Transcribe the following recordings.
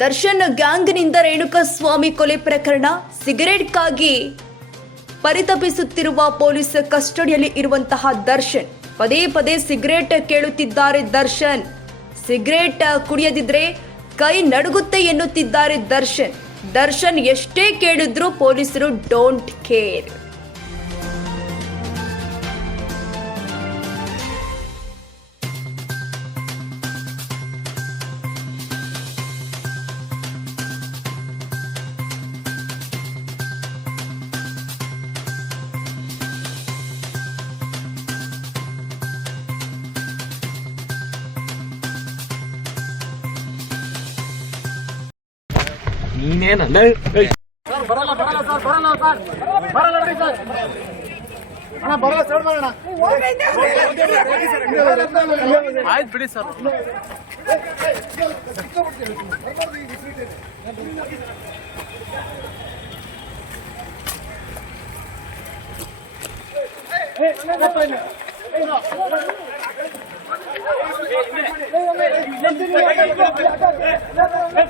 ದರ್ಶನ್ ಗ್ಯಾಂಗ್ನಿಂದ ರೇಣುಕಸ್ವಾಮಿ ಕೊಲೆ ಪ್ರಕರಣ ಸಿಗರೇಟ್ಗಾಗಿ ಪರಿತಪಿಸುತ್ತಿರುವ ಪೊಲೀಸ್ ಕಸ್ಟಡಿಯಲ್ಲಿ ಇರುವಂತಹ ದರ್ಶನ್. ಪದೇ ಪದೇ ಸಿಗರೇಟ್ ಕೇಳುತ್ತಿದ್ದಾರೆ ದರ್ಶನ್. ಸಿಗರೇಟ್ ಕುಡಿಯದಿದ್ರೆ ಕೈ ನಡುಗುತ್ತೆ ಎನ್ನುತ್ತಿದ್ದಾರೆ ದರ್ಶನ್. ದರ್ಶನ್ ಎಷ್ಟೇ ಕೇಳಿದ್ರು ಪೊಲೀಸರು ಡೋಂಟ್ ಕೇರ್. ನೀನೇನಲ್ಲ ಬರಲ್ಲ ಬರಲ್ಲ ಸರ್ ಆಯ್ತು ಬಿಡಿ ಸರ್ ಬಿಡಿ ಸರ್ ಬಿಡಿ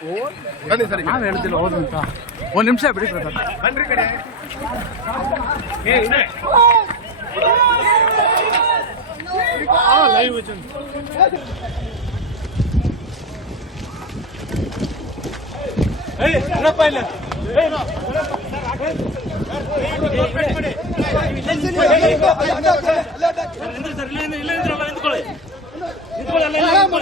ಸರ್ ಬನ್ನಿ ಸರ್ ನಾವ್ ಹೇಳ್ತಿಲ್ಲ ಹೌದು ಅಂತ ಒಂದ್ ನಿಮಿಷ ಬಿಡಿ ಸರ್ ಬನ್ರಿ ಕಡೆ ಲೈವ್